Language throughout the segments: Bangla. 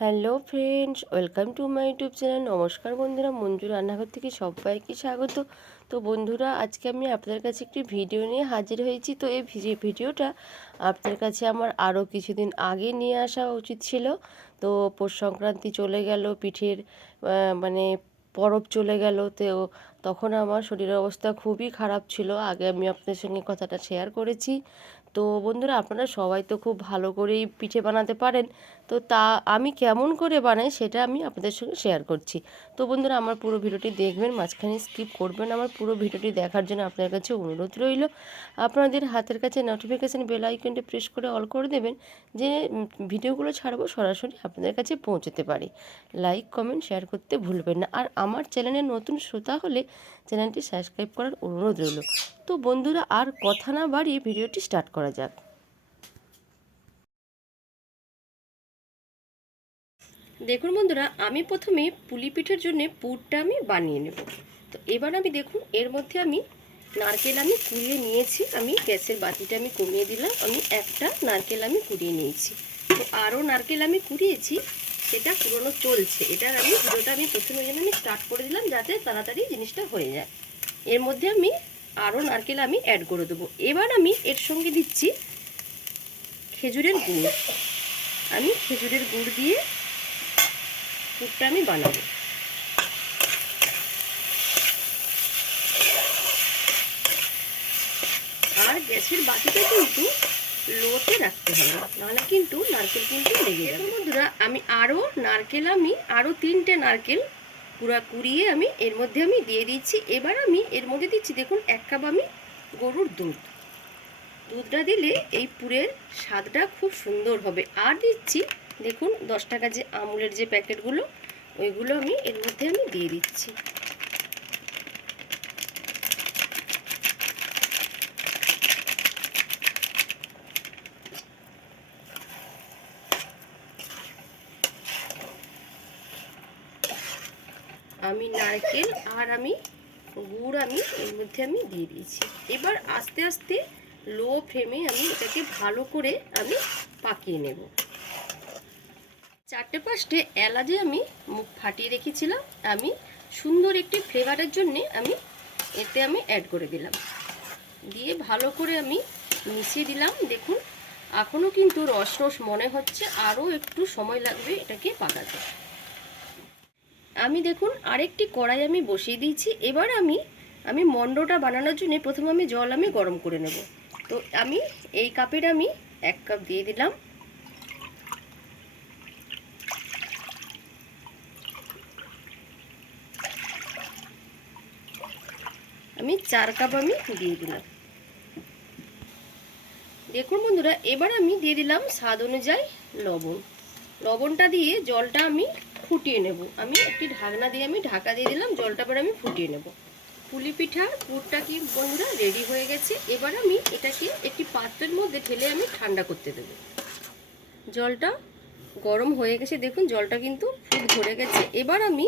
Hello friends, welcome to my YouTube channel. নমস্কার বন্ধুরা, মঞ্জু রান্নাঘর থেকে সবাইকে স্বাগত। তো বন্ধুরা, আজকে আমি আপনাদের কাছে একটি ভিডিও নিয়ে হাজির হয়েছি। তো এই ভিডিওটা আপনাদের কাছে আমার আরও কিছুদিন আগে নিয়ে আসা উচিত ছিল। তো পৌষ সংক্রান্তি চলে গেল, পিঠের মানে পরব চলে গেল। তো তখন আমার শরীরের অবস্থা খুবই খারাপ ছিল। আগে আমি আপনাদের সঙ্গে কথাটা শেয়ার করেছি। তো বন্ধুরা, আপনারা সবাই তো খুব ভালো করেই পিঠে বানাতে পারেন। তো আমি কেমন করে বানাই সেটা আমি আপনাদের সঙ্গে শেয়ার করছি। তো বন্ধুরা, আমার পুরো ভিডিওটি দেখবেন, মাঝখানে স্কিপ করবেন। আমার পুরো ভিডিওটি দেখার জন্য আপনার কাছে অনুরোধ রইল। আপনাদের হাতের কাছে নোটিফিকেশান বেল আইকনটি প্রেস করে অল করে দেবেন, যে ভিডিওগুলো ছাড়বো সরাসরি আপনাদের কাছে পৌঁছতে পারে। লাইক কমেন্ট শেয়ার করতে ভুলবেন না। আর আমার চ্যানেলে নতুন শ্রোতা হলে চ্যানেলটি সাবস্ক্রাইব করার অনুরোধ রইল। তো বন্ধুরা, আর কথা না বাড়িয়ে ভিডিওটি স্টার্ট করা যাক। দেখুন বন্ধুরা, আমি প্রথমে পুলি পিঠের জন্য পুরটা আমি বানিয়ে নেব। তো এবার আমি দেখুন, এর মধ্যে আমি নারকেল আমি কুড়িয়ে নিয়েছি। আমি গ্যাসের বাতিটা আমি কমিয়ে দিলাম। আমি একটা নারকেল আমি কুড়িয়ে নিয়েছি। তো আরও নারকেল আমি কুড়িয়েছি, সেটা পুরনো চলছে। ভিডিওটা আমি প্রথমে আমি স্টার্ট করে দিলাম, যাতে তাড়াতাড়ি জিনিসটা হয়ে যায়। এর মধ্যে আমি আরও নারকেল আমি অ্যাড করে দেবো। এবার আমি এর সঙ্গে দিচ্ছি খেজুরের গুড়। আমি খেজুরের গুড় দিয়ে পুরটা আমি বানাবো। আর গ্যাসের বাতিটা কিন্তু লোতে রাখতে হবে, নাহলে কিন্তু নারকেল কিন্তু লেগে যাবে। বন্ধুরা, আমি আরও 3টে নারকেল কুড়িয়ে আমি এর মধ্যে আমি দিয়ে দিচ্ছি। এবার আমি এর মধ্যে দিচ্ছি, দেখুন, 1 কাপ আমি গরুর দুধটা দিলে এই পুরের স্বাদটা খুব সুন্দর হবে। আর দিচ্ছি, দেখুন, 10 টাকা যে আমুলের যে প্যাকেটগুলো, ওইগুলো আমি এর মধ্যে আমি দিয়ে দিচ্ছি। আমি নারকেল আর আমি গুড় আমি এর মধ্যে আমি দিয়ে দিয়েছি। এবার আস্তে আস্তে লো ফ্লেমে আমি এটাকে ভালো করে আমি পাকিয়ে নেব। 4টে-5টে এলাচি আমি মুখ ফাটিয়ে রেখেছিলাম, আমি সুন্দর একটি ফ্লেভারের জন্যে আমি এতে আমি অ্যাড করে দিলাম। দিয়ে ভালো করে আমি মিশিয়ে দিলাম। দেখুন, এখনও কিন্তু রস রস মনে হচ্ছে, আরও একটু সময় লাগবে এটাকে পাকাতে। আমি দেখুন আরেকটি কড়াই আমি বসিয়ে দিয়েছি। এবার আমি মন্ডটা বানানোর জন্য প্রথমে আমি জল আমি গরম করে নেব। তো আমি এই কাপের আমি 1 কাপ দিয়ে দিলাম। আমি 4 কাপ আমি দিয়ে দিলাম। দেখুন বন্ধুরা, এবার আমি দিয়ে দিলাম স্বাদ অনুযায়ী লবণটা দিয়ে জলটা আমি ফুটিয়ে নেব। আমি একটি ঢাকনা দিয়ে আমি ঢাকা দিয়ে দিলাম, জলটা পরে আমি ফুটিয়ে নেব। পুলি পিঠার পুরটা কি বন্ধুরা রেডি হয়ে গেছে। এবার আমি এটাকে একটি পাত্রের মধ্যে ঢেলে আমি ঠান্ডা করতে দেব। জলটা গরম হয়ে গেছে, দেখুন জলটা কিন্তু ফুট ধরে গেছে। এবার আমি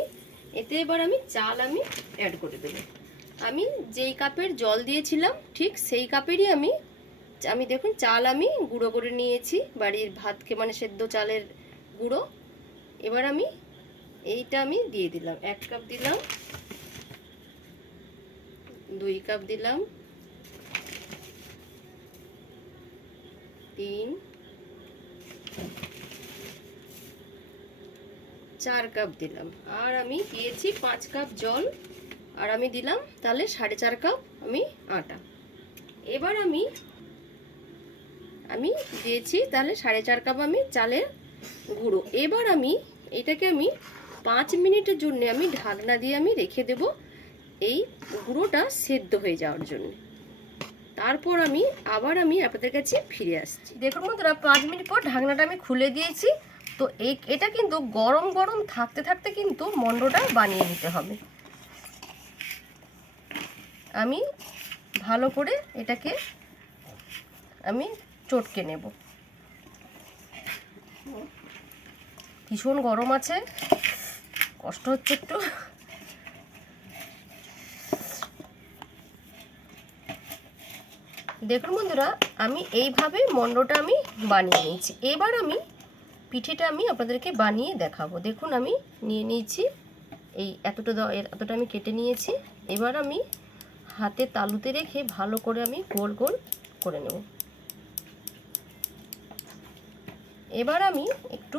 চাল আমি অ্যাড করে দেব। আমি যেই কাপের জল দিয়েছিলাম ঠিক সেই কাপেরই আমি দেখুন চাল আমি গুঁড়ো করে নিয়েছি, বাড়ির ভাতকে মানে সেদ্ধ চালের গুঁড়ো। এবার আমি এইটা আমি দিয়ে দিলাম। 1 কাপ দিলাম, 2 কাপ দিলাম, 3, 4 কাপ দিলাম। আর আমি দিয়েছি 5 কাপ জল। আর আমি দিলাম তাহলে 4.5 কাপ আমি আটা। এবার আমি দিয়েছি তাহলে 4.5 কাপ আমি চালের গুঁড়ো। এবার এটাকে 5 মিনিটের জন্য আমি ঢাকনা দিয়ে আমি রেখে দেব, এই গুঁড়োটা সেদ্ধ হয়ে যাওয়ার জন্য। তারপর আবার আপনাদের কাছে ফিরে আসছি। দেখুন বন্ধুরা, 5 মিনিট পর ঢাকনাটা আমি খুলে দিয়েছি। তো এটা কিন্তু গরম গরম থাকতে থাকতে কিন্তু মন্ডটা বানিয়ে নিতে হবে। আমি ভালো করে এটাকে আমি চটকে নেব। ভীষণ গরম আছে, কষ্ট হচ্ছে একটু। দেখুন বন্ধুরা, আমি এইভাবে মন্ডটা আমি বানিয়ে নিয়েছি। এবার পিঠেটা আমি আপনাদেরকে বানিয়ে দেখাবো। দেখুন আমি নিয়ে নিয়েছি এই এতটা আমি কেটে নিয়েছি। এবার আমি হাতে তালুতে রেখে ভালো করে আমি গোল গোল করে নেব। এবার আমি একটু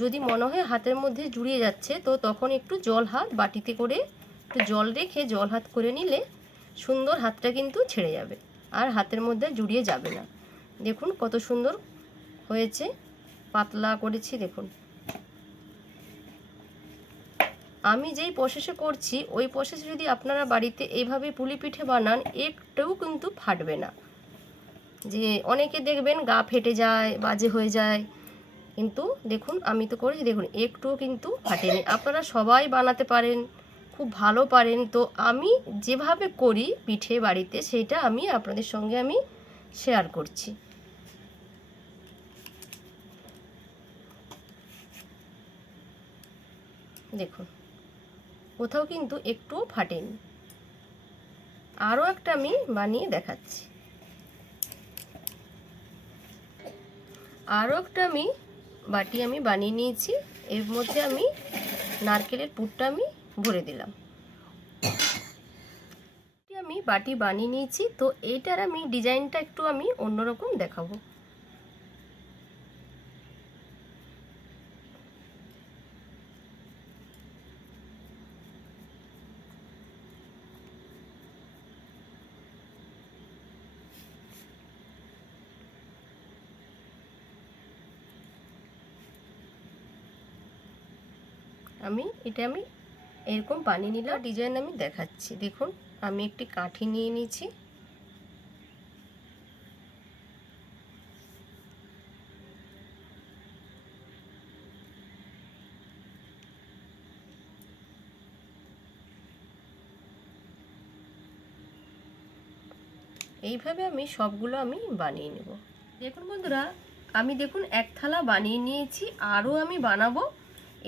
যদি মনে হয় হাতের মধ্যে জুড়িয়ে যাচ্ছে তো তখন একটু জল হাত বাটিতে করে একটু জল রেখে জল হাত করে নিলে সুন্দর হাতটা কিন্তু ছেড়ে যাবে আর হাতের মধ্যে জুড়িয়ে যাবে না। দেখুন কত সুন্দর হয়েছে, পাতলা করেছি দেখুন। আমি যেই প্রসেসে করছি ওই প্রসেসে যদি আপনারা বাড়িতে এইভাবে পুলি পিঠে বানান একটুও কিন্তু ফাটবে না। যে অনেকে দেখবেন গা ফেটে যায়, বাজে হয়ে যায়, কিন্তু দেখুন আমি তো করেছি দেখুন একটুও কিন্তু ফাটেনি। আপনারা সবাই বানাতে পারেন, খুব ভালো পারেন। তো আমি যেভাবে করি পিঠে বাড়িতে সেটা আমি আপনাদের সঙ্গে আমি শেয়ার করছি। দেখুন কোথাও কিন্তু একটুও ফাটেনি। আরও একটা আমি বানিয়ে দেখাচ্ছি। আরও একটা বাটি আমি বানিয়ে নিয়েছি। এর মধ্যে আমি নারকেলের পুরটা আমি ভরে দিলাম। আমি বাটি বানিয়ে নিয়েছি। তো এইটার আমি ডিজাইনটা একটু আমি অন্যরকম দেখাবো। এটা আমি এরকম বানিয়ে নিলাম। ডিজাইন আমি দেখাচ্ছি। দেখুন আমি একটি কাঠি নিয়ে নিয়েছি। এইভাবে আমি সবগুলো আমি বানিয়ে নেব। দেখুন বন্ধুরা আমি দেখুন এক থালা বানিয়ে নিয়েছি, আরও আমি বানাবো।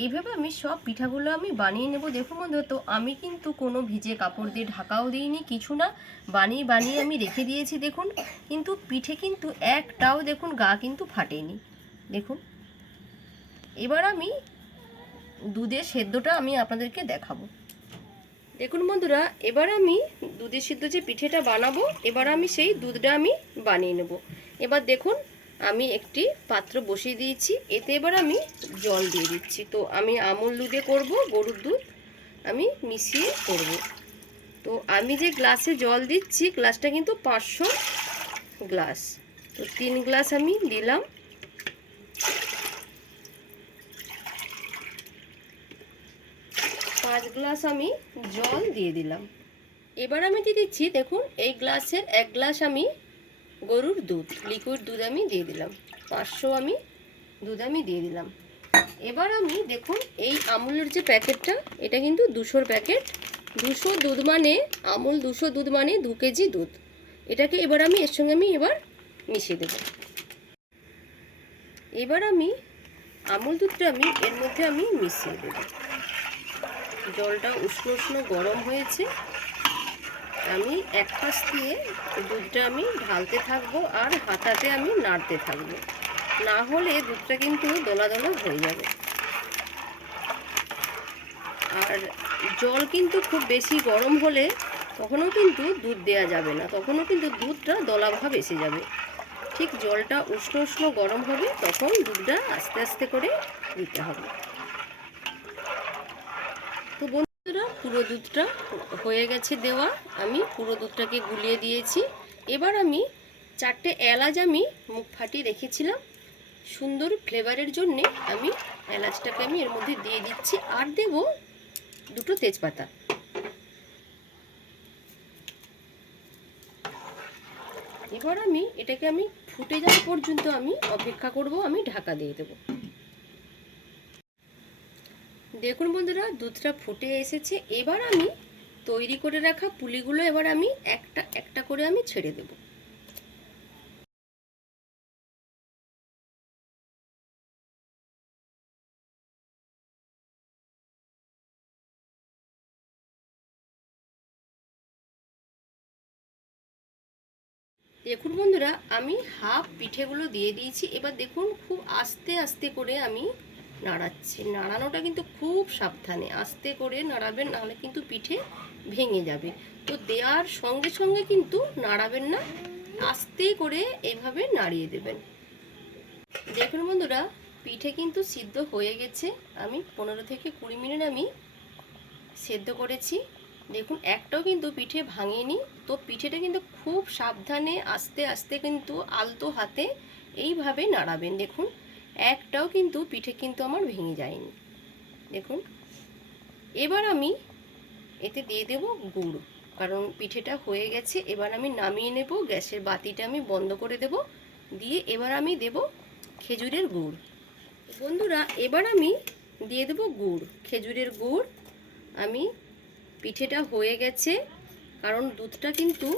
এইভাবে আমি সব পিঠাগুলো আমি বানিয়ে নেব। দেখুন বন্ধুরা তো আমি কিন্তু কোনো ভিজে কাপড় দিয়ে ঢাকাও দিইনি, কিছু না, বানিয়ে বানিয়ে আমি রেখে দিয়েছি। দেখুন কিন্তু পিঠে কিন্তু একটাও দেখুন গা কিন্তু ফাটেনি। দেখুন এবার আমি দুধের সেদ্ধটা আমি আপনাদেরকে দেখাবো। দেখুন বন্ধুরা এবার আমি দুধের সিদ্ধ যে পিঠেটা বানাবো এবার আমি সেই দুধটা আমি বানিয়ে নেব। এবার দেখুন আমি একটি পাত্র বসিয়ে দিয়েছি, এতে এবার আমি জল দিয়ে দিচ্ছি। তো আমি আমুল দুধে করব, গরুর দুধ আমি মিশিয়ে করব। তো আমি যে গ্লাসে জল দিচ্ছি গ্লাসটা কিন্তু 500 গ্লাস। তো 3 গ্লাস আমি দিলাম। 5 গ্লাস আমি জল দিয়ে দিলাম। এবার আমি দিয়ে দিচ্ছি দেখুন এই গ্লাসের 1 গ্লাস আমি গরুর দুধ, লিকুইড দুধ আমি দিয়ে দিলাম। 500 আমি দুধ আমি দিয়ে দিলাম। এবার আমি দেখুন এই আমুলের যে প্যাকেটটা এটা কিন্তু 200 প্যাকেট। 200 দুধ মানে আমুল 200 দুধ মানে 2 কেজি দুধ। এটাকে এবার আমি এর সঙ্গে আমি এবার মিশিয়ে দেব। এবার আমি আমুল দুধটা আমি এর মধ্যে আমি মিশিয়ে দেব। জলটা উষ্ণ উষ্ণ গরম হয়েছে, আমি এক পাশ দিয়ে দুধটা আমি ঢালতে থাকবো আর হাতাতে আমি নাড়তে থাকবো, না হলে দুধটা কিন্তু দলা দলা হয়ে যাবে। আর জল কিন্তু খুব বেশি গরম হলে তখনও কিন্তু দুধ দেওয়া যাবে না, তখনও কিন্তু দুধটা দলা ভাব এসে যাবে। ঠিক জলটা উষ্ণ উষ্ণ গরম হবে তখন দুধটা আস্তে আস্তে করে দিতে হবে। তো বন্ধুরা পুরো দুধটা হয়ে গেছে দেওয়া, আমি পুরো দুধটাকে গুলিয়ে দিয়েছি। এবার আমি 4টে এলাচ আমি মুখ ফাটিয়ে রেখেছিলাম, সুন্দর ফ্লেভারের জন্যে আমি এলাচটাকে আমি এর মধ্যে দিয়ে দিচ্ছি আর দেব 2টো তেজপাতা। এবার আমি এটাকে আমি ফুটে যাওয়া পর্যন্ত আমি অপেক্ষা করব, আমি ঢাকা দিয়ে দেব। দেখুন বন্ধুরা দুধটা ফুটে এসেছে। এবার আমি তৈরি করে রাখা পুলিগুলো এবার আমি একটা একটা করে আমি ছেড়ে দেব। দেখুন বন্ধুরা, আমি হাফ পিঠেগুলো দিয়ে দিয়েছি। এবার দেখুন খুব আস্তে আস্তে করে আমি নাড়াচ্ছি। নাড়ানোটা কিন্তু খুব সাবধানে আস্তে করে নাড়াবেন, নাহলে কিন্তু পিঠে ভেঙে যাবে। তো দেওয়ার সঙ্গে সঙ্গে কিন্তু নাড়াবেন না, আস্তে করে এভাবে নাড়িয়ে দেবেন। দেখুন বন্ধুরা, পিঠে কিন্তু সিদ্ধ হয়ে গেছে। আমি 15 থেকে 20 মিনিট আমি সেদ্ধ করেছি। দেখুন একটাও কিন্তু পিঠে ভাঙেনি। তো পিঠেটা কিন্তু খুব সাবধানে আস্তে আস্তে কিন্তু আলতো হাতে এইভাবে নাড়াবেন। দেখুন একটাও কিন্তু পিঠে কিন্তু আমার ভেঙে যায়নি। দেখুন এবার আমি এতে দিয়ে দেব গুড়, কারণ পিঠেটা হয়ে গেছে। এবার আমি নামিয়ে নেব, গ্যাসের বাতিটা আমি বন্ধ করে দেব, দিয়ে এবার আমি দেব খেজুরের গুড়। বন্ধুরা এবার আমি দিয়ে দেব গুড়, খেজুরের গুড়। আমি পিঠেটা হয়ে গেছে, কারণ দুধটা কিন্তু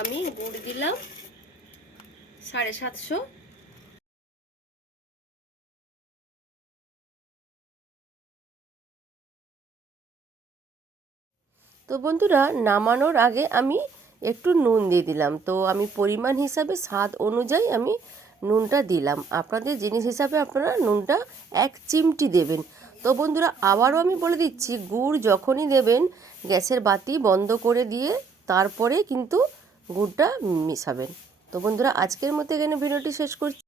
আমি গুড় দিলাম 750। তো বন্ধুরা নামানোর আগে আমি একটু নুন দিয়ে দিলাম। তো আমি পরিমাণ হিসাবে স্বাদ অনুযায়ী আমি নুনটা দিলাম। আপনাদের জিনিস হিসাবে আপনারা নুনটা 1 চিমটি দেবেন। তো বন্ধুরা আবারও আমি বলে দিচ্ছি, গুড় যখনই দেবেন গ্যাসের বাতি বন্ধ করে দিয়ে তারপরে কিন্তু গুড়টা মিশাবেন। তো বন্ধুরা আজকের মতো এখানে ভিডিওটি শেষ করছি।